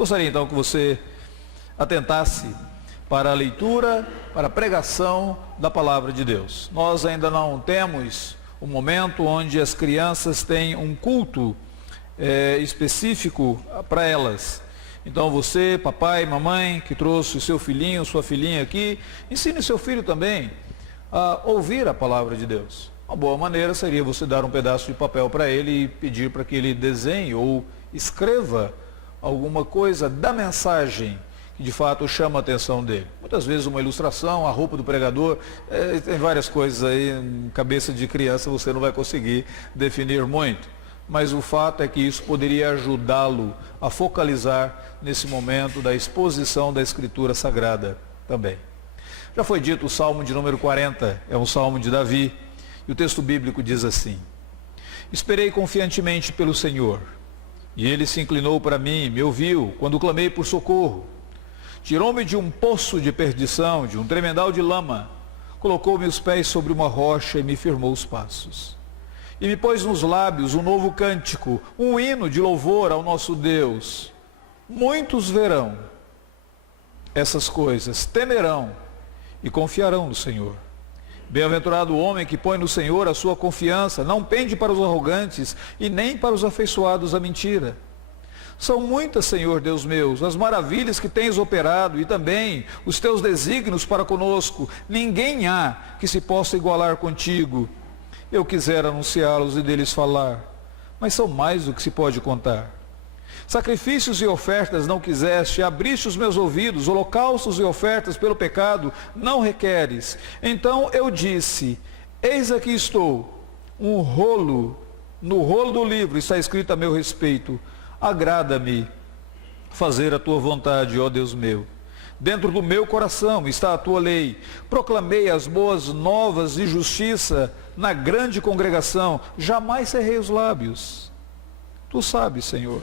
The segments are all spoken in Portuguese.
Gostaria então que você atentasse para a leitura, para a pregação da palavra de Deus. Nós ainda não temos um momento onde as crianças têm um culto específico para elas. Então você, papai, mamãe, que trouxe o seu filhinho, sua filhinha aqui, ensine seu filho também a ouvir a palavra de Deus. Uma boa maneira seria você dar um pedaço de papel para ele e pedir para que ele desenhe ou escreva alguma coisa da mensagem que de fato chama a atenção dele. Muitas vezes uma ilustração, a roupa do pregador, tem várias coisas aí, em cabeça de criança você não vai conseguir definir muito. Mas o fato é que isso poderia ajudá-lo a focalizar nesse momento da exposição da Escritura Sagrada também. Já foi dito o Salmo de número 40, é um Salmo de Davi, e o texto bíblico diz assim: Esperei confiantemente pelo Senhor, e Ele se inclinou para mim, me ouviu, quando clamei por socorro. Tirou-me de um poço de perdição, de um tremedal de lama, colocou meus pés sobre uma rocha e me firmou os passos. E me pôs nos lábios um novo cântico, um hino de louvor ao nosso Deus. Muitos verão essas coisas, temerão e confiarão no Senhor. Bem-aventurado o homem que põe no Senhor a sua confiança, não pende para os arrogantes e nem para os afeiçoados à mentira. São muitas, Senhor Deus meu, as maravilhas que tens operado e também os teus desígnios para conosco. Ninguém há que se possa igualar contigo. Eu quisera anunciá-los e deles falar, mas são mais do que se pode contar. Sacrifícios e ofertas não quiseste, abriste os meus ouvidos, holocaustos e ofertas pelo pecado não requeres. Então eu disse, eis aqui estou, no rolo do livro está escrito a meu respeito, agrada-me fazer a tua vontade, ó Deus meu. Dentro do meu coração está a tua lei. Proclamei as boas novas de justiça na grande congregação. Jamais cerrei os lábios. Tu sabes, Senhor.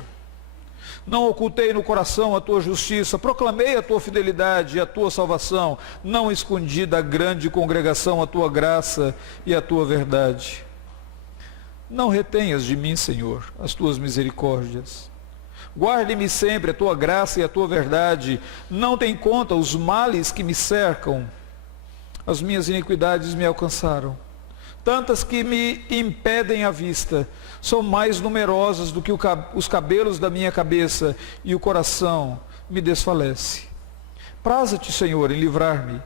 Não ocultei no coração a tua justiça. Proclamei a tua fidelidade e a tua salvação. Não escondi da grande congregação a tua graça e a tua verdade. Não retenhas de mim, Senhor, as tuas misericórdias. Guarde-me sempre a tua graça e a tua verdade. Não tem conta os males que me cercam. As minhas iniquidades me alcançaram. Tantas que me impedem a vista. São mais numerosas do que os cabelos da minha cabeça, e o coração me desfalece. Praza-te, Senhor, em livrar-me.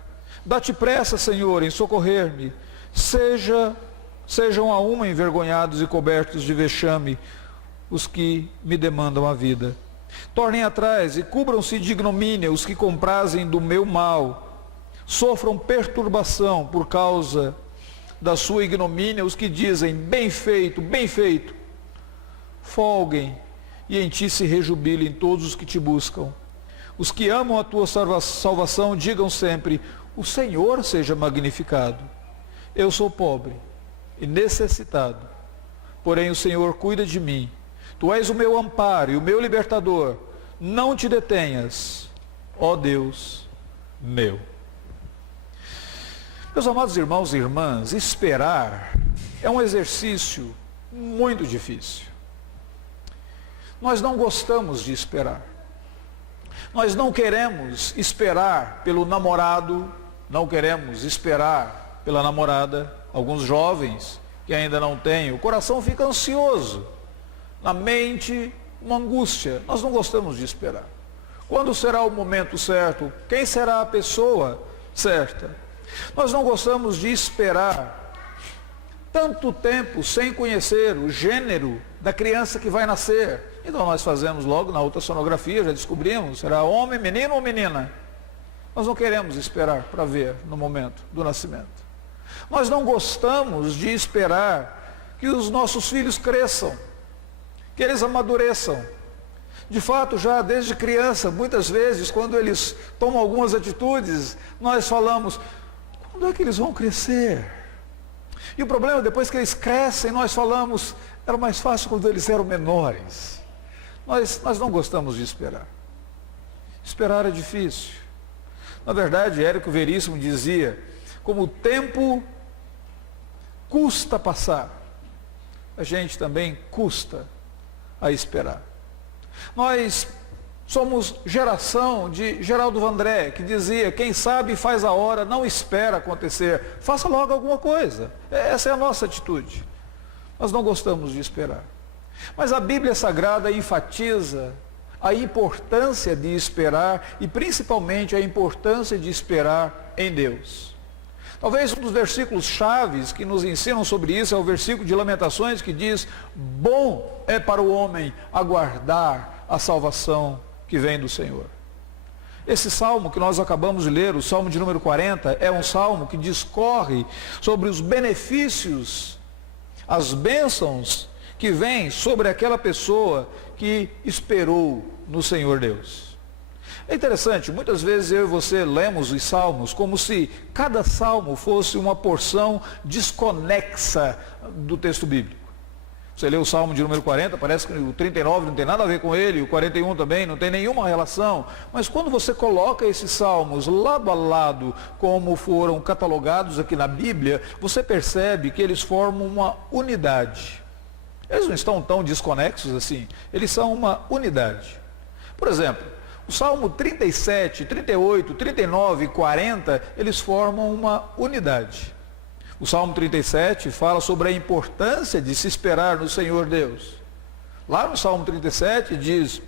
Dá-te pressa, Senhor, em socorrer-me. Sejam a uma envergonhados e cobertos de vexame os que me demandam a vida. Tornem atrás e cubram-se de ignomínia os que comprazem do meu mal. Sofram perturbação por causa da sua ignomínia os que dizem, bem feito, bem feito. Folguem e em ti se rejubilem todos os que te buscam. Os que amam a tua salvação digam sempre, o Senhor seja magnificado. Eu sou pobre e necessitado, porém o Senhor cuida de mim. Tu és o meu amparo e o meu libertador. Não te detenhas, ó Deus meu. Meus amados irmãos e irmãs, esperar é um exercício muito difícil. Nós não gostamos de esperar. Nós não queremos esperar pelo namorado, não queremos esperar pela namorada. Alguns jovens que ainda não têm, o coração fica ansioso, na mente uma angústia. Nós não gostamos de esperar. Quando será o momento certo? Quem será a pessoa certa? Nós não gostamos de esperar tanto tempo sem conhecer o gênero da criança que vai nascer. Então nós fazemos logo na ultrassonografia, já descobrimos, será homem, menino ou menina. Nós não queremos esperar para ver no momento do nascimento. Nós não gostamos de esperar que os nossos filhos cresçam, que eles amadureçam. De fato, já desde criança, muitas vezes, quando eles tomam algumas atitudes, nós falamos, quando é que eles vão crescer? E o problema é, depois que eles crescem, nós falamos, era mais fácil quando eles eram menores. Nós não gostamos de esperar. Esperar é difícil. Na verdade, Érico Veríssimo dizia, como o tempo custa passar, a gente também custa a esperar. Nós Somos geração de Geraldo Vandré, que dizia, quem sabe faz a hora, não espera acontecer, faça logo alguma coisa. Essa é a nossa atitude. Nós não gostamos de esperar. Mas a Bíblia Sagrada enfatiza a importância de esperar e principalmente a importância de esperar em Deus. Talvez um dos versículos chaves que nos ensinam sobre isso é o versículo de Lamentações que diz, bom é para o homem aguardar a salvação que vem do Senhor. Esse salmo que nós acabamos de ler, o salmo de número 40, é um salmo que discorre sobre os benefícios, as bênçãos que vêm sobre aquela pessoa que esperou no Senhor Deus. É interessante, muitas vezes eu e você lemos os salmos como se cada salmo fosse uma porção desconexa do texto bíblico. Você lê o salmo de número 40, parece que o 39 não tem nada a ver com ele, o 41 também não tem nenhuma relação, mas quando você coloca esses salmos lado a lado, como foram catalogados aqui na Bíblia, você percebe que eles formam uma unidade. Eles não estão tão desconexos assim, eles são uma unidade. Por exemplo, o salmo 37, 38, 39 e 40, eles formam uma unidade. O Salmo 37 fala sobre a importância de se esperar no Senhor Deus. Lá no Salmo 37 diz,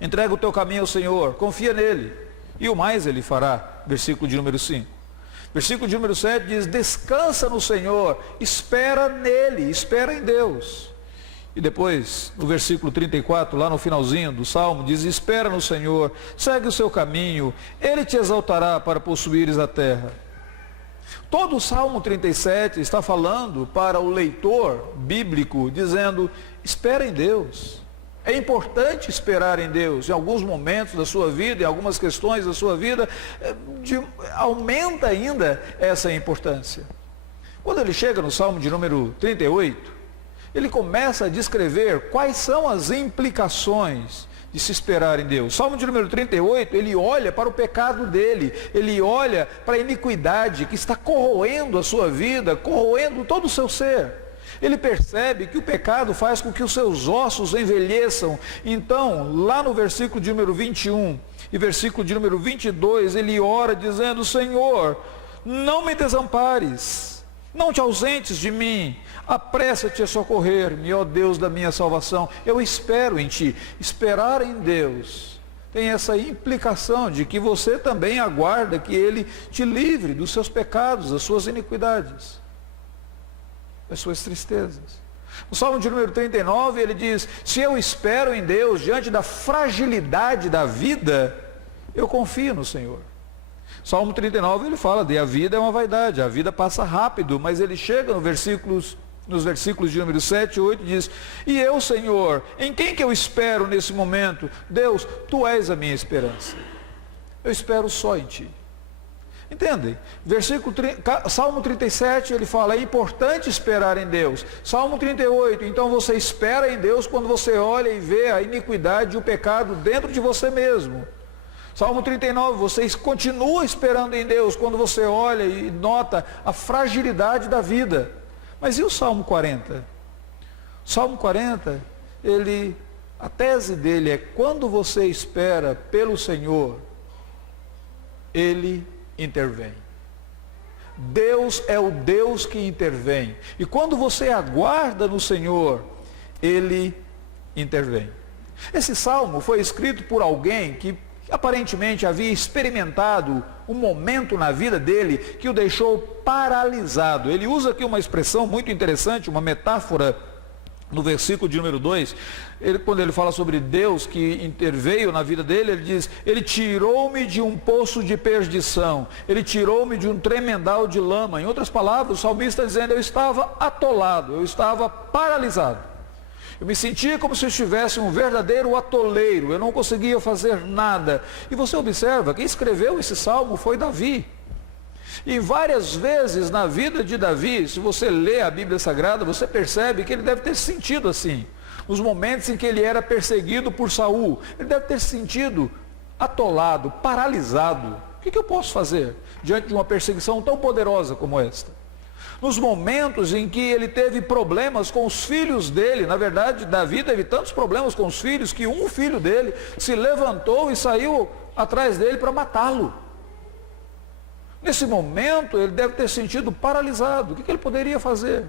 entrega o teu caminho ao Senhor, confia nele, e o mais ele fará. Versículo de número 5. Versículo de número 7 diz, descansa no Senhor, espera nele, espera em Deus. E depois, no versículo 34, lá no finalzinho do Salmo, diz, espera no Senhor, segue o seu caminho, ele te exaltará para possuires a terra. Todo o Salmo 37 está falando para o leitor bíblico, dizendo, espera em Deus. É importante esperar em Deus. Em alguns momentos da sua vida, em algumas questões da sua vida, aumenta ainda essa importância. Quando ele chega no Salmo de número 38, ele começa a descrever quais são as implicações de se esperar em Deus. Salmo de número 38, ele olha para o pecado dele, ele olha para a iniquidade que está corroendo a sua vida, corroendo todo o seu ser. Ele percebe que o pecado faz com que os seus ossos envelheçam. Então, lá no versículo de número 21 e versículo de número 22, ele ora dizendo, Senhor, não me desampares, não te ausentes de mim, apressa-te a socorrer-me, ó Deus da minha salvação. Eu espero em ti. Esperar em Deus tem essa implicação de que você também aguarda que Ele te livre dos seus pecados, das suas iniquidades, das suas tristezas. No Salmo de número 39, ele diz, se eu espero em Deus diante da fragilidade da vida, eu confio no Senhor. Salmo 39, ele fala de a vida é uma vaidade, a vida passa rápido, mas ele chega nos versículos de número 7 e 8 diz, e eu, Senhor, em quem que eu espero nesse momento? Deus, Tu és a minha esperança. Eu espero só em Ti. Entendem? Salmo 37, ele fala, é importante esperar em Deus. Salmo 38, então você espera em Deus quando você olha e vê a iniquidade e o pecado dentro de você mesmo. Salmo 39, você continua esperando em Deus quando você olha e nota a fragilidade da vida. Mas e o Salmo 40? O Salmo 40, a tese dele é, quando você espera pelo Senhor, Ele intervém. Deus é o Deus que intervém. E quando você aguarda no Senhor, Ele intervém. Esse salmo foi escrito por alguém que aparentemente havia experimentado um momento na vida dele que o deixou paralisado. Ele usa aqui uma expressão muito interessante, uma metáfora no versículo de número 2, quando ele fala sobre Deus que interveio na vida dele, ele diz, ele tirou-me de um poço de perdição, ele tirou-me de um tremendal de lama. Em outras palavras, o salmista está dizendo, eu estava atolado, eu estava paralisado. Eu me sentia como se eu estivesse um verdadeiro atoleiro, eu não conseguia fazer nada. E você observa, quem escreveu esse salmo foi Davi. E várias vezes na vida de Davi, se você lê a Bíblia Sagrada, você percebe que ele deve ter se sentido assim. Nos momentos em que ele era perseguido por Saul, ele deve ter se sentido atolado, paralisado. O que eu posso fazer diante de uma perseguição tão poderosa como esta? nos momentos em que ele teve problemas com os filhos dele. Na verdade, Davi teve tantos problemas com os filhos que um filho dele se levantou e saiu atrás dele para matá-lo. Nesse momento, ele deve ter sentido paralisado. O que ele poderia fazer?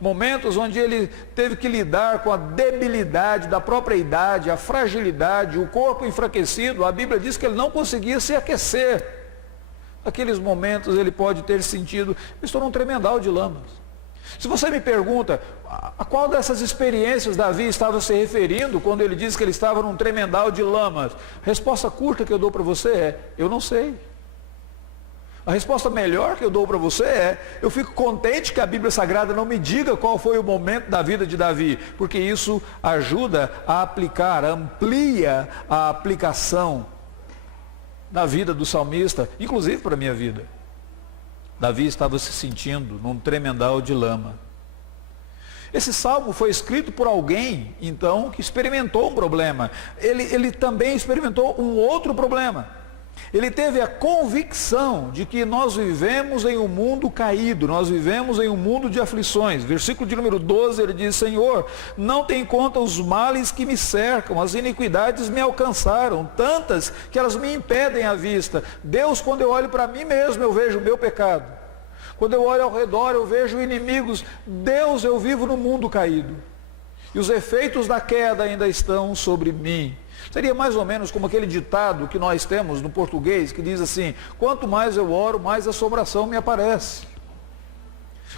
Momentos onde ele teve que lidar com a debilidade da própria idade, a fragilidade, o corpo enfraquecido. A Bíblia diz que ele não conseguia se aquecer. Naqueles momentos ele pode ter sentido, estou num tremendal de lamas. Se você me pergunta, a qual dessas experiências Davi estava se referindo quando ele diz que ele estava num tremendal de lamas? A resposta curta que eu dou para você é, eu não sei. A resposta melhor que eu dou para você é, eu fico contente que a Bíblia Sagrada não me diga qual foi o momento da vida de Davi, porque isso ajuda a aplicar, amplia a aplicação da vida do salmista, inclusive para a minha vida. Davi estava se sentindo num tremendal de lama. Esse salmo foi escrito por alguém, então, que experimentou um problema. Ele também experimentou um outro problema. Ele teve a convicção de que nós vivemos em um mundo caído, nós vivemos em um mundo de aflições. Versículo de número 12, ele diz, Senhor, não tem em conta os males que me cercam, as iniquidades me alcançaram, tantas que elas me impedem a vista. Deus, quando eu olho para mim mesmo, eu vejo o meu pecado. Quando eu olho ao redor, eu vejo inimigos. Deus, eu vivo no mundo caído. E os efeitos da queda ainda estão sobre mim. Seria mais ou menos como aquele ditado que nós temos no português, que diz assim, quanto mais eu oro, mais assombração me aparece.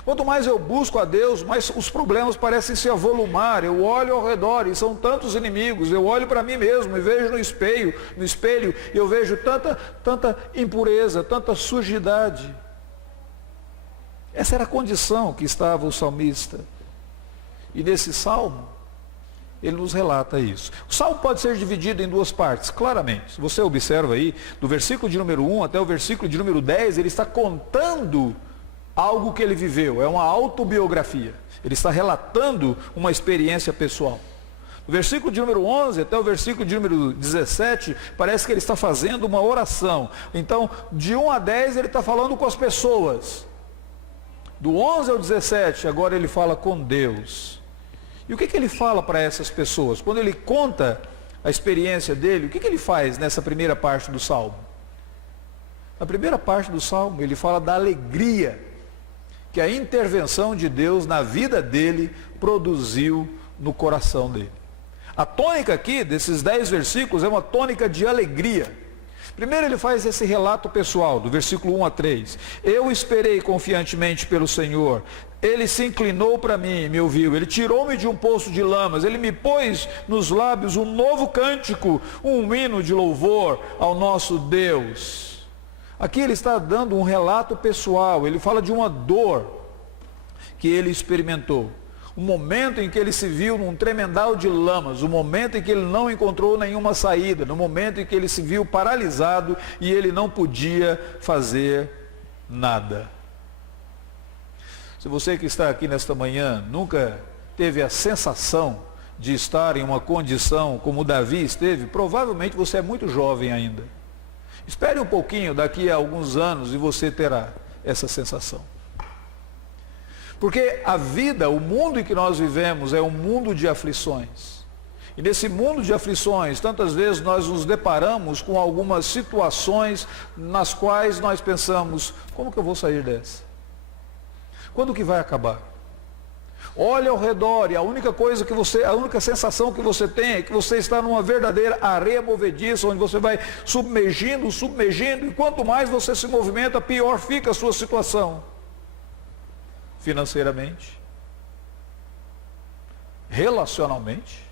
Quanto mais eu busco a Deus, mais os problemas parecem se avolumar. Eu olho ao redor e são tantos inimigos. Eu olho para mim mesmo e vejo no espelho, eu vejo tanta impureza, tanta sujidade. Essa era a condição que estava o salmista. E nesse salmo, ele nos relata isso. O salmo pode ser dividido em duas partes, claramente. Se você observa aí, do versículo de número 1 até o versículo de número 10, ele está contando algo que ele viveu. É uma autobiografia. Ele está relatando uma experiência pessoal. Do versículo de número 11 até o versículo de número 17, parece que ele está fazendo uma oração. Então, de 1 a 10, ele está falando com as pessoas. Do 11 ao 17, agora ele fala com Deus. E o que ele fala para essas pessoas? Quando ele conta a experiência dele, o que ele faz nessa primeira parte do Salmo? Na primeira parte do Salmo, ele fala da alegria que a intervenção de Deus na vida dele produziu no coração dele. A tônica aqui, desses 10 versículos, é uma tônica de alegria. Primeiro ele faz esse relato pessoal, do versículo 1 a 3. Eu esperei confiantemente pelo Senhor. Ele se inclinou para mim e me ouviu. Ele tirou-me de um poço de lamas. Ele me pôs nos lábios um novo cântico, um hino de louvor ao nosso Deus. Aqui ele está dando um relato pessoal. Ele fala de uma dor que ele experimentou. O momento em que ele se viu num tremendal de lamas, o momento em que ele não encontrou nenhuma saída, no momento em que ele se viu paralisado e ele não podia fazer nada. Se você que está aqui nesta manhã nunca teve a sensação de estar em uma condição como Davi esteve, provavelmente você é muito jovem ainda. Espere um pouquinho, daqui a alguns anos, e você terá essa sensação. Porque a vida, o mundo em que nós vivemos é um mundo de aflições. E nesse mundo de aflições, tantas vezes nós nos deparamos com algumas situações nas quais nós pensamos, como que eu vou sair dessa? Quando que vai acabar? Olha ao redor e a única sensação que você tem é que você está numa verdadeira areia movediça, onde você vai submergindo, e quanto mais você se movimenta, pior fica a sua situação. Financeiramente, relacionalmente,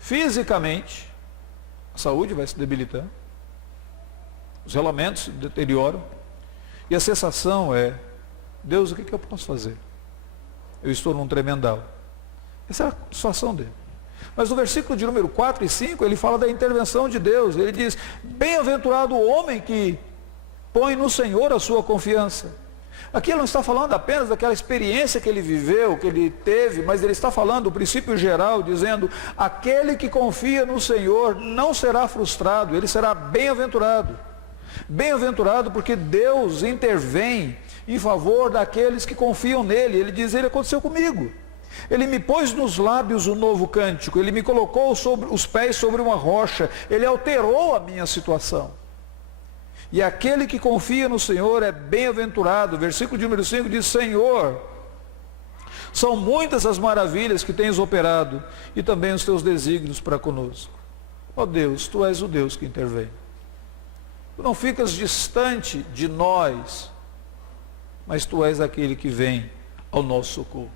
fisicamente, a saúde vai se debilitando, os relamentos se deterioram, e a sensação é, Deus, o que eu posso fazer? Eu estou num tremendal. Essa é a situação dele. Mas no versículo de número 4 e 5, ele fala da intervenção de Deus. Ele diz, bem-aventurado o homem que põe no Senhor a sua confiança. Aqui ele não está falando apenas daquela experiência que ele viveu, que ele teve, mas ele está falando do princípio geral, dizendo, aquele que confia no Senhor não será frustrado, ele será bem-aventurado. Bem-aventurado porque Deus intervém em favor daqueles que confiam nele. Ele diz, ele aconteceu comigo. Ele me pôs nos lábios um novo cântico, ele me colocou sobre os pés sobre uma rocha, ele alterou a minha situação. E aquele que confia no Senhor é bem-aventurado. Versículo de número 5 diz, Senhor, são muitas as maravilhas que tens operado e também os teus desígnios para conosco. Ó Deus, tu és o Deus que intervém. Tu não ficas distante de nós, mas tu és aquele que vem ao nosso socorro.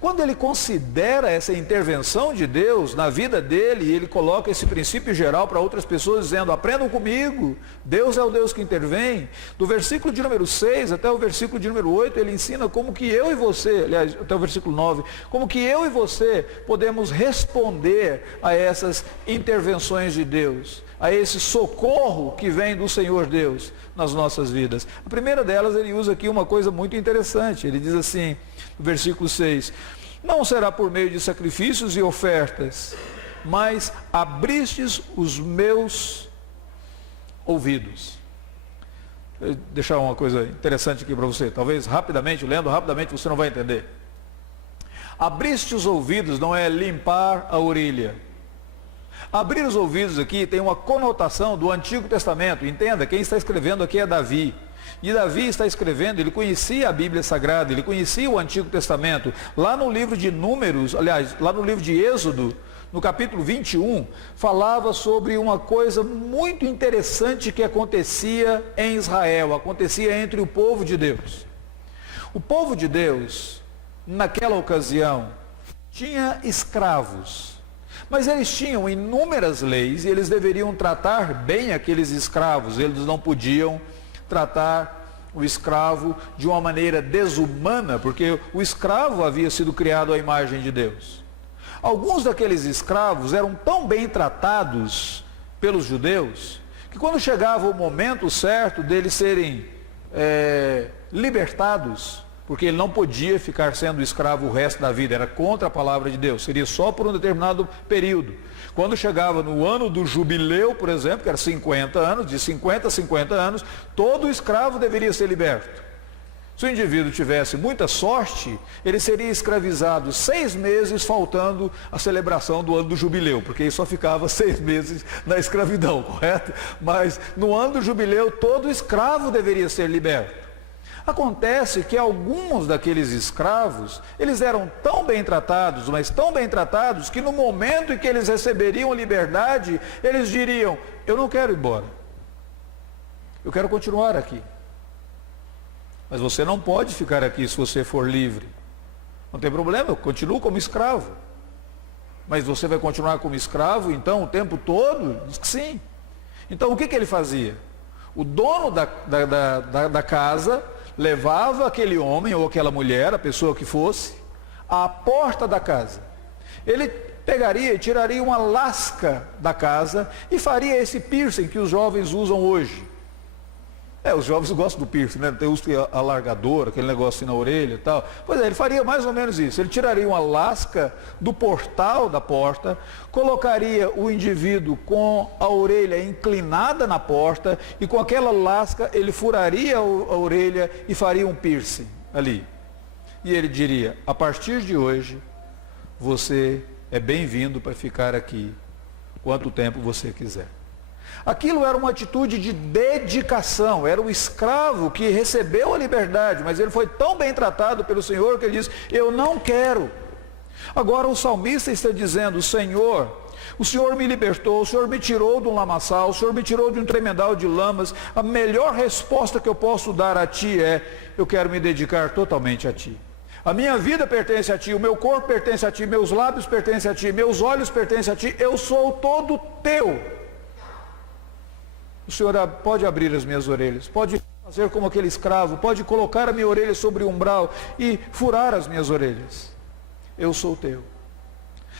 Quando ele considera essa intervenção de Deus na vida dele, ele coloca esse princípio geral para outras pessoas, dizendo, aprendam comigo, Deus é o Deus que intervém. Do versículo de número 6 até o versículo de número 8, ele ensina como que eu e você, aliás, até o versículo 9, como que eu e você podemos responder a essas intervenções de Deus, a esse socorro que vem do Senhor Deus nas nossas vidas. A primeira delas, ele usa aqui uma coisa muito interessante, ele diz assim, no versículo 6, não será por meio de sacrifícios e ofertas, mas abristes os meus ouvidos. Vou deixar uma coisa interessante aqui para você, talvez rapidamente, lendo rapidamente, você não vai entender. Abriste os ouvidos não é limpar a orelha. Abrir os ouvidos aqui tem uma conotação do Antigo Testamento. Entenda, quem está escrevendo aqui é Davi. E Davi está escrevendo, ele conhecia a Bíblia Sagrada, ele conhecia o Antigo Testamento. Lá no livro de Números, aliás, lá no livro de Êxodo, no capítulo 21, falava sobre uma coisa muito interessante que acontecia em Israel, acontecia entre o povo de Deus. O povo de Deus, naquela ocasião, tinha escravos. Mas eles tinham inúmeras leis e eles deveriam tratar bem aqueles escravos. Eles não podiam tratar o escravo de uma maneira desumana, porque o escravo havia sido criado à imagem de Deus. Alguns daqueles escravos eram tão bem tratados pelos judeus, que quando chegava o momento certo deles serem libertados, porque ele não podia ficar sendo escravo o resto da vida, era contra a palavra de Deus, seria só por um determinado período. Quando chegava no ano do jubileu, por exemplo, que era 50 anos, de 50 a 50 anos, todo escravo deveria ser liberto. Se o indivíduo tivesse muita sorte, ele seria escravizado 6 meses, faltando a celebração do ano do jubileu, porque ele só ficava 6 meses na escravidão, correto? Mas no ano do jubileu, todo escravo deveria ser liberto. Acontece que alguns daqueles escravos, eles eram tão bem tratados, mas tão bem tratados, que no momento em que eles receberiam a liberdade, eles diriam, eu não quero ir embora, eu quero continuar aqui. Mas você não pode ficar aqui se você for livre. Não tem problema, eu continuo como escravo. Mas você vai continuar como escravo, então, o tempo todo? Diz que sim. Então, o que ele fazia? O dono da casa levava aquele homem ou aquela mulher, a pessoa que fosse, à porta da casa. Ele pegaria e tiraria uma lasca da casa e faria esse piercing que os jovens usam hoje. Os jovens gostam do piercing, né? Tem uso alargador, aquele negócio assim na orelha e tal. Pois é, ele faria mais ou menos isso. Ele tiraria uma lasca do portal da porta, colocaria o indivíduo com a orelha inclinada na porta e com aquela lasca ele furaria a orelha e faria um piercing ali. E ele diria, a partir de hoje, você é bem-vindo para ficar aqui quanto tempo você quiser. Aquilo era uma atitude de dedicação, era o escravo que recebeu a liberdade, mas ele foi tão bem tratado pelo Senhor que ele diz, eu não quero. Agora o salmista está dizendo, Senhor, o Senhor me libertou, o Senhor me tirou de um lamaçal, o Senhor me tirou de um tremedal de lamas, a melhor resposta que eu posso dar a Ti é, eu quero me dedicar totalmente a Ti. A minha vida pertence a Ti, o meu corpo pertence a Ti, meus lábios pertencem a Ti, meus olhos pertencem a Ti, eu sou todo Teu. O Senhor pode abrir as minhas orelhas, pode fazer como aquele escravo, pode colocar a minha orelha sobre o umbral e furar as minhas orelhas. Eu sou teu.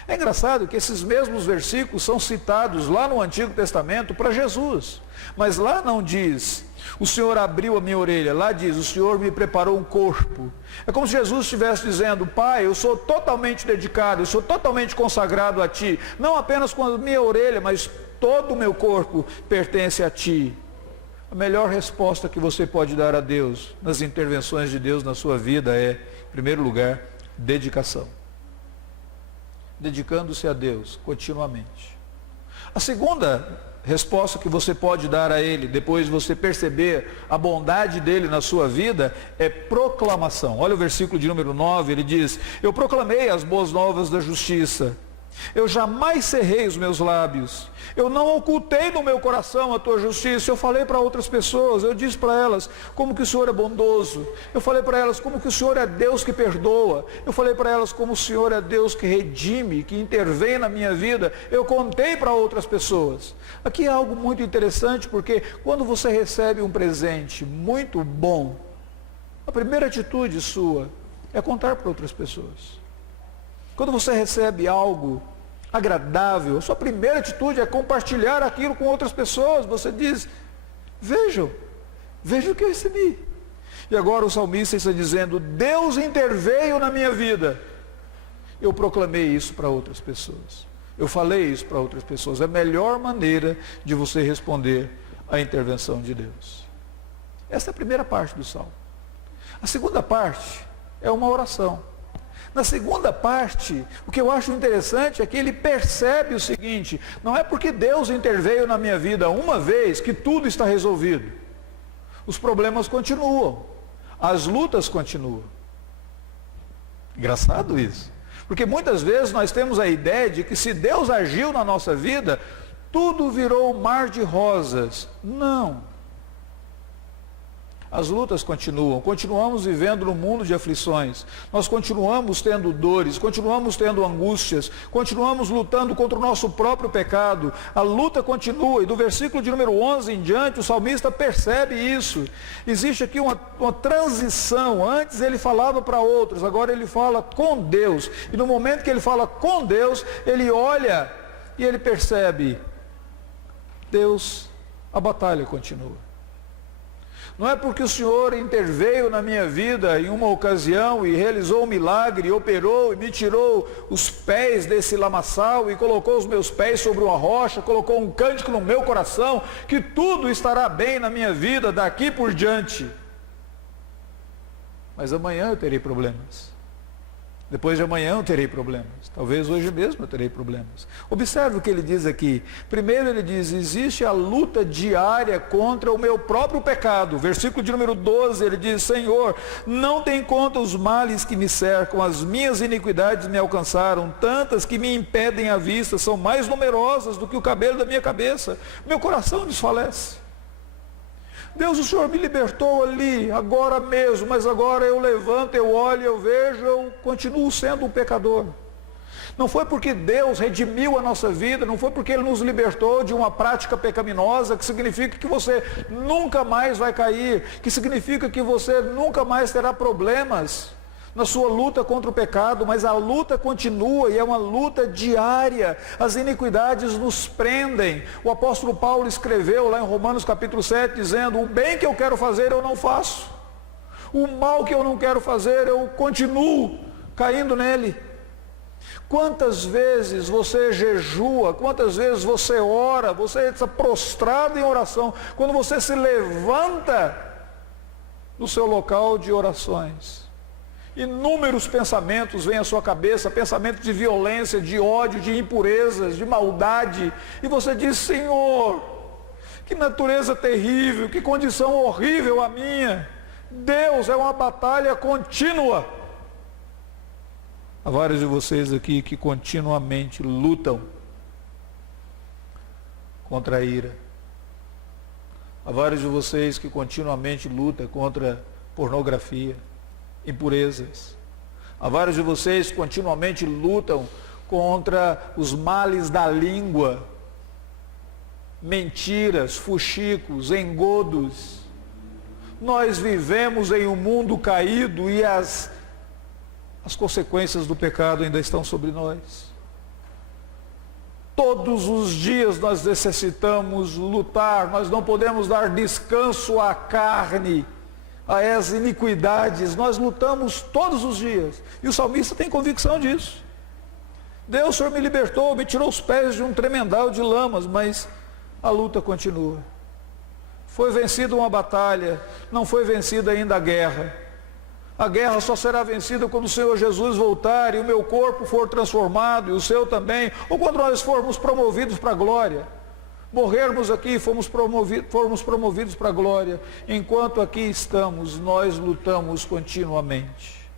É engraçado que esses mesmos versículos são citados lá no Antigo Testamento para Jesus. Mas lá não diz, o Senhor abriu a minha orelha, lá diz, o Senhor me preparou um corpo. É como se Jesus estivesse dizendo, Pai, eu sou totalmente dedicado, eu sou totalmente consagrado a Ti, não apenas com a minha orelha, mas todo o meu corpo pertence a Ti. A melhor resposta que você pode dar a Deus, nas intervenções de Deus na sua vida é, em primeiro lugar, dedicação. Dedicando-se a Deus continuamente. A segunda resposta que você pode dar a Ele, depois de você perceber a bondade dEle na sua vida, é proclamação. Olha o versículo de número 9, ele diz: eu proclamei as boas novas da justiça. Eu jamais cerrei os meus lábios. Eu não ocultei no meu coração a tua justiça. Eu falei para outras pessoas, eu disse para elas como que o Senhor é bondoso. Eu falei para elas como que o Senhor é Deus que perdoa. Eu falei para elas como o Senhor é Deus que redime, que intervém na minha vida. Eu contei para outras pessoas. Aqui é algo muito interessante, porque quando você recebe um presente muito bom, a primeira atitude sua é contar para outras pessoas. Quando você recebe algo agradável, a sua primeira atitude é compartilhar aquilo com outras pessoas. Você diz: vejam o que eu recebi. E agora o salmista está dizendo: Deus interveio na minha vida. Eu proclamei isso para outras pessoas. Eu falei isso para outras pessoas. É a melhor maneira de você responder à intervenção de Deus. Essa é a primeira parte do salmo. A segunda parte é uma oração. Na segunda parte, o que eu acho interessante é que ele percebe o seguinte: não é porque Deus interveio na minha vida uma vez que tudo está resolvido. Os problemas continuam, as lutas continuam. Engraçado isso, porque muitas vezes nós temos a ideia de que se Deus agiu na nossa vida, tudo virou um mar de rosas. Não. As lutas continuam, continuamos vivendo num mundo de aflições, nós continuamos tendo dores, continuamos tendo angústias, continuamos lutando contra o nosso próprio pecado, a luta continua, e do versículo de número 11 em diante, o salmista percebe isso. Existe aqui uma transição. Antes ele falava para outros, agora ele fala com Deus, e no momento que ele fala com Deus, ele olha e ele percebe: Deus, a batalha continua. Não é porque o Senhor interveio na minha vida em uma ocasião e realizou um milagre, operou e me tirou os pés desse lamaçal e colocou os meus pés sobre uma rocha, colocou um cântico no meu coração, que tudo estará bem na minha vida daqui por diante. Mas amanhã eu terei problemas. Depois de amanhã eu terei problemas. Talvez hoje mesmo eu terei problemas. Observe o que ele diz aqui. Primeiro ele diz: existe a luta diária contra o meu próprio pecado. Versículo de número 12, ele diz: Senhor, não tem em conta os males que me cercam, as minhas iniquidades me alcançaram, tantas que me impedem a vista, são mais numerosas do que o cabelo da minha cabeça. Meu coração desfalece. Deus, o Senhor me libertou ali, agora mesmo, mas agora eu levanto, eu olho, eu vejo, eu continuo sendo um pecador. Não foi porque Deus redimiu a nossa vida, não foi porque Ele nos libertou de uma prática pecaminosa, que significa que você nunca mais vai cair, que significa que você nunca mais terá problemas na sua luta contra o pecado, mas a luta continua e é uma luta diária. As iniquidades nos prendem. O apóstolo Paulo escreveu lá em Romanos capítulo 7, dizendo: o bem que eu quero fazer eu não faço, o mal que eu não quero fazer eu continuo caindo nele. Quantas vezes você jejua, quantas vezes você ora, você está prostrado em oração, quando você se levanta no seu local de orações, inúmeros pensamentos vêm à sua cabeça, pensamentos de violência, de ódio, de impurezas, de maldade, e você diz: Senhor, que natureza terrível, que condição horrível a minha. Deus, é uma batalha contínua. Há vários de vocês aqui que continuamente lutam contra a ira. Há vários de vocês que continuamente lutam contra pornografia, impurezas. Há vários de vocês que continuamente lutam contra os males da língua, mentiras, fuxicos, engodos. Nós vivemos em um mundo caído e as consequências do pecado ainda estão sobre nós. Todos os dias nós necessitamos lutar, nós não podemos dar descanso à carne, às iniquidades, nós lutamos todos os dias, e o salmista tem convicção disso. Deus, o Senhor me libertou, me tirou os pés de um tremendal de lamas, mas a luta continua. Foi vencida uma batalha, não foi vencida ainda a guerra. A guerra só será vencida quando o Senhor Jesus voltar e o meu corpo for transformado, e o seu também, ou quando nós formos promovidos para a glória. Morrermos aqui, formos promovidos para a glória. Enquanto aqui estamos, nós lutamos continuamente.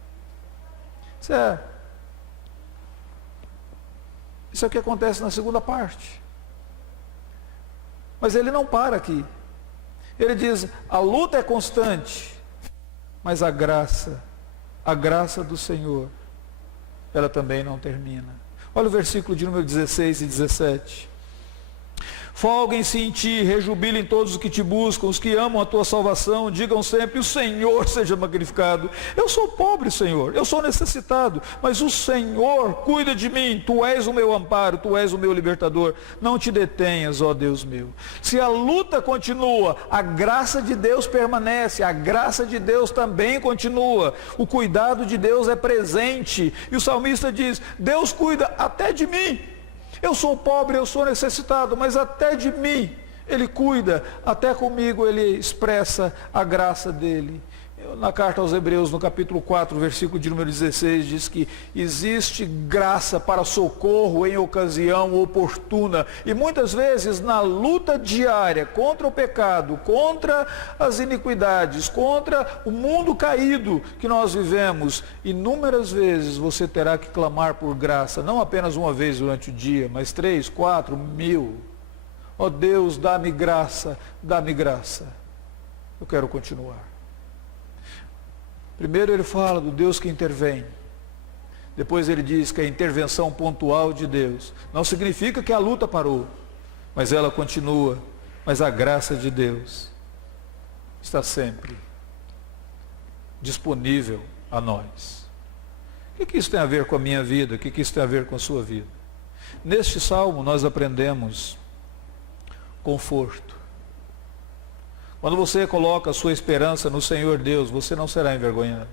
Isso é o que acontece na segunda parte. Mas ele não para aqui. Ele diz, a luta é constante, mas a graça do Senhor, ela também não termina. Olha o versículo de número 16 e 17. Folguem-se em ti, rejubilem todos os que te buscam, os que amam a tua salvação, digam sempre, o Senhor seja magnificado. Eu sou pobre, Senhor, eu sou necessitado, mas o Senhor cuida de mim, tu és o meu amparo, tu és o meu libertador. Não te detenhas, ó Deus meu. Se a luta continua, a graça de Deus permanece, a graça de Deus também continua. O cuidado de Deus é presente. E o salmista diz, Deus cuida até de mim. Eu sou pobre, eu sou necessitado, mas até de mim Ele cuida, até comigo Ele expressa a graça dEle. Na carta aos Hebreus, no capítulo 4, versículo de número 16, diz que existe graça para socorro em ocasião oportuna. E muitas vezes na luta diária contra o pecado, contra as iniquidades, contra o mundo caído que nós vivemos, inúmeras vezes você terá que clamar por graça, não apenas uma vez durante o dia, mas 3, 4, 1000. Ó Deus, dá-me graça, dá-me graça. Eu quero continuar. Primeiro ele fala do Deus que intervém. Depois ele diz que a intervenção pontual de Deus não significa que a luta parou, mas ela continua. Mas a graça de Deus está sempre disponível a nós. O que isso tem a ver com a minha vida? O que isso tem a ver com a sua vida? Neste salmo nós aprendemos conforto. Quando você coloca a sua esperança no Senhor Deus, você não será envergonhado.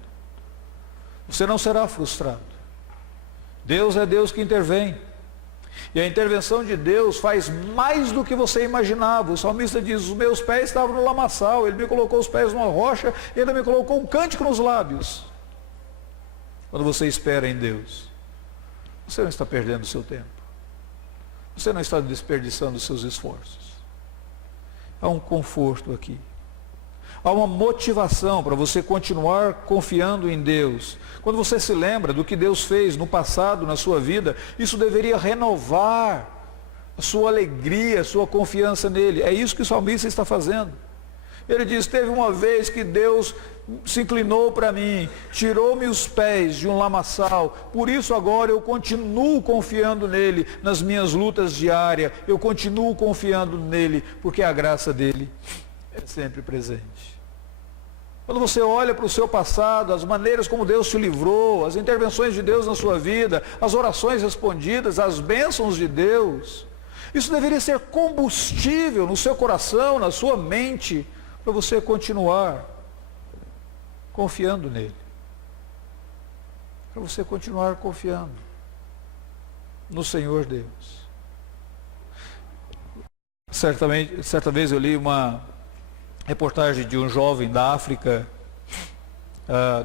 Você não será frustrado. Deus é Deus que intervém. E a intervenção de Deus faz mais do que você imaginava. O salmista diz, os meus pés estavam no lamaçal, Ele me colocou os pés numa rocha e ainda me colocou um cântico nos lábios. Quando você espera em Deus, você não está perdendo o seu tempo. Você não está desperdiçando os seus esforços. Há um conforto aqui. Há uma motivação para você continuar confiando em Deus. Quando você se lembra do que Deus fez no passado, na sua vida, isso deveria renovar a sua alegria, a sua confiança nele. É isso que o salmista está fazendo. Ele diz, teve uma vez que Deus se inclinou para mim, tirou-me os pés de um lamaçal, por isso agora eu continuo confiando nele nas minhas lutas diárias, eu continuo confiando nele, porque a graça dele é sempre presente. Quando você olha para o seu passado, as maneiras como Deus te livrou, as intervenções de Deus na sua vida, as orações respondidas, as bênçãos de Deus, isso deveria ser combustível no seu coração, na sua mente, para você continuar confiando nele. Para você continuar confiando no Senhor Deus. Certa vez eu li uma reportagem de um jovem da África,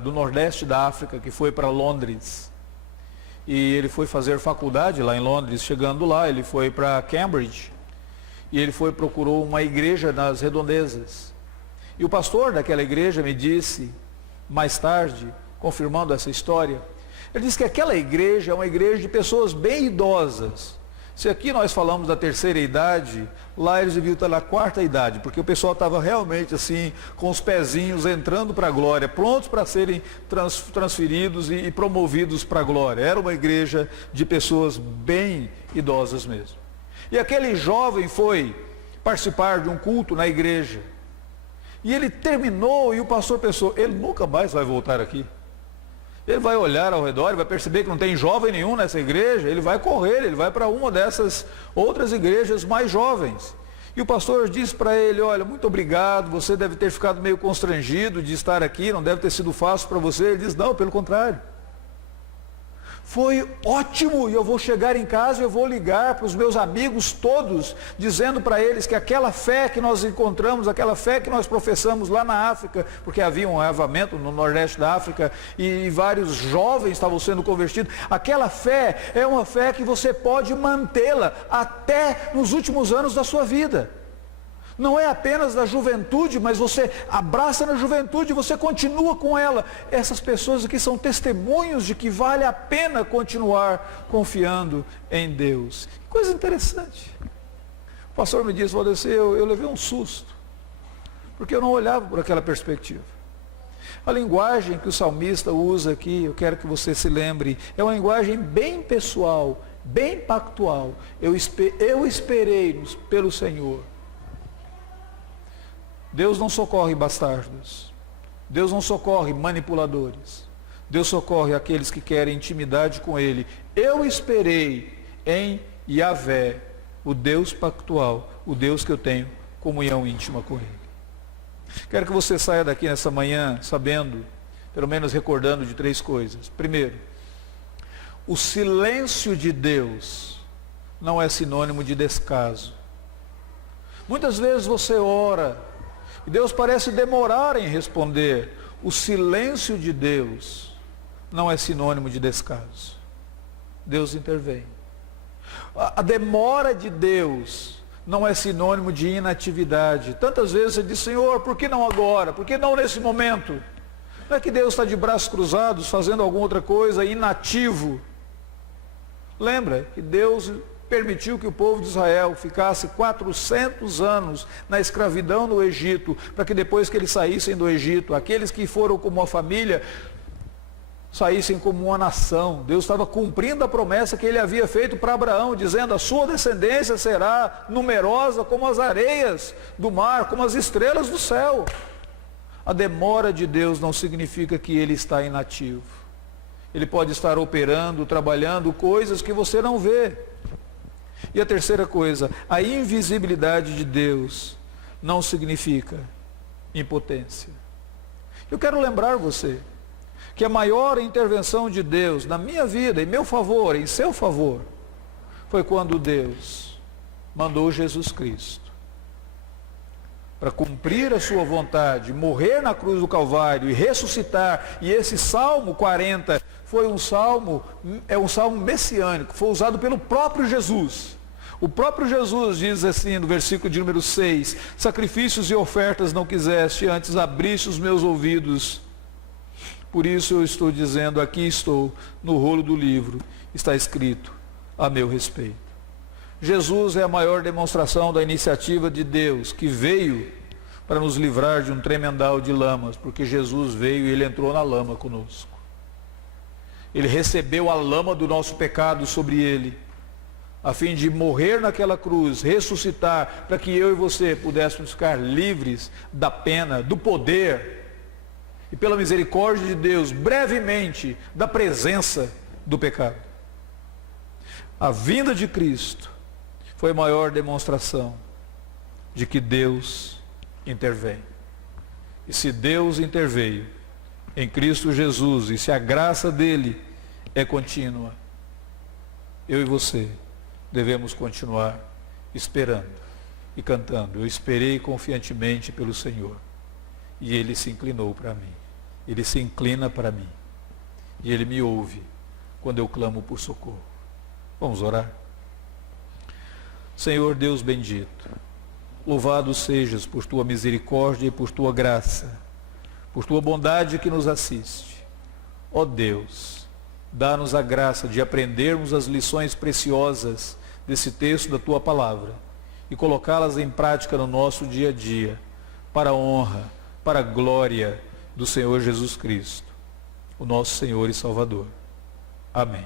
do Nordeste da África, que foi para Londres. E ele foi fazer faculdade lá em Londres. Chegando lá, ele foi para Cambridge. E ele procurou uma igreja nas redondezas. E o pastor daquela igreja me disse, mais tarde, confirmando essa história, ele disse que aquela igreja é uma igreja de pessoas bem idosas. Se aqui nós falamos da terceira idade, lá eles deviam estar na quarta idade, porque o pessoal estava realmente assim, com os pezinhos entrando para a glória, prontos para serem transferidos e promovidos para a glória. Era uma igreja de pessoas bem idosas mesmo. E aquele jovem foi participar de um culto na igreja. E ele terminou e o pastor pensou, ele nunca mais vai voltar aqui. Ele vai olhar ao redor, ele vai perceber que não tem jovem nenhum nessa igreja, ele vai correr, ele vai para uma dessas outras igrejas mais jovens. E o pastor disse para ele, olha, muito obrigado, você deve ter ficado meio constrangido de estar aqui, não deve ter sido fácil para você. Ele diz, não, pelo contrário. foi ótimo, e eu vou chegar em casa e eu vou ligar para os meus amigos todos, dizendo para eles que aquela fé que nós encontramos, aquela fé que nós professamos lá na África, porque havia um avivamento no nordeste da África e vários jovens estavam sendo convertidos, aquela fé é uma fé que você pode mantê-la até nos últimos anos da sua vida. Não é apenas da juventude, mas você abraça na juventude, você continua com ela. Essas pessoas aqui são testemunhos de que vale a pena continuar confiando em Deus. Que coisa interessante. O pastor me disse, Valdeci, eu levei um susto, porque eu não olhava por aquela perspectiva. A linguagem que o salmista usa aqui, eu quero que você se lembre, é uma linguagem bem pessoal, bem pactual. Eu esperei pelo Senhor. Deus não socorre bastardos. Deus não socorre manipuladores. Deus socorre aqueles que querem intimidade com Ele. Eu esperei em Yahvé, o Deus pactual, o Deus que eu tenho comunhão íntima com Ele. Quero que você saia daqui nessa manhã sabendo, pelo menos recordando de 3 coisas. Primeiro, o silêncio de Deus não é sinônimo de descaso. Muitas vezes você ora e Deus parece demorar em responder. O silêncio de Deus não é sinônimo de descaso. Deus intervém. A demora de Deus não é sinônimo de inatividade. Tantas vezes você diz, Senhor, por que não agora? Por que não nesse momento? Não é que Deus está de braços cruzados, fazendo alguma outra coisa, inativo. Lembra que Deus permitiu que o povo de Israel ficasse 400 anos na escravidão no Egito, para que depois que eles saíssem do Egito, aqueles que foram como uma família, saíssem como uma nação. Deus estava cumprindo a promessa que ele havia feito para Abraão, dizendo, a sua descendência será numerosa como as areias do mar, como as estrelas do céu. A demora de Deus não significa que ele está inativo. Ele pode estar operando, trabalhando coisas que você não vê. E a terceira coisa, a invisibilidade de Deus não significa impotência. Eu quero lembrar você que a maior intervenção de Deus na minha vida, em meu favor, em seu favor, foi quando Deus mandou Jesus Cristo para cumprir a sua vontade, morrer na cruz do Calvário e ressuscitar. E esse Salmo 40 foi um salmo messiânico, foi usado pelo próprio Jesus. O próprio Jesus diz assim no versículo de número 6, sacrifícios e ofertas não quiseste, antes abriste os meus ouvidos. Por isso eu estou dizendo, aqui estou, no rolo do livro, está escrito a meu respeito. Jesus é a maior demonstração da iniciativa de Deus, que veio para nos livrar de um tremendal de lamas, porque Jesus veio e ele entrou na lama conosco. Ele recebeu a lama do nosso pecado sobre ele, a fim de morrer naquela cruz, ressuscitar, para que eu e você pudéssemos ficar livres da pena, do poder, e pela misericórdia de Deus, brevemente, da presença do pecado. A vinda de Cristo foi a maior demonstração de que Deus intervém. E se Deus interveio em Cristo Jesus, e se a graça dele é contínua, eu e você devemos continuar esperando e cantando. Eu esperei confiantemente pelo Senhor, e ele se inclinou para mim. Ele se inclina para mim, e ele me ouve quando eu clamo por socorro. Vamos orar? Senhor Deus bendito, louvado sejas por tua misericórdia e por tua graça, por tua bondade que nos assiste. Ó Deus, dá-nos a graça de aprendermos as lições preciosas desse texto da tua palavra e colocá-las em prática no nosso dia a dia, para a honra, para a glória do Senhor Jesus Cristo, o nosso Senhor e Salvador. Amém.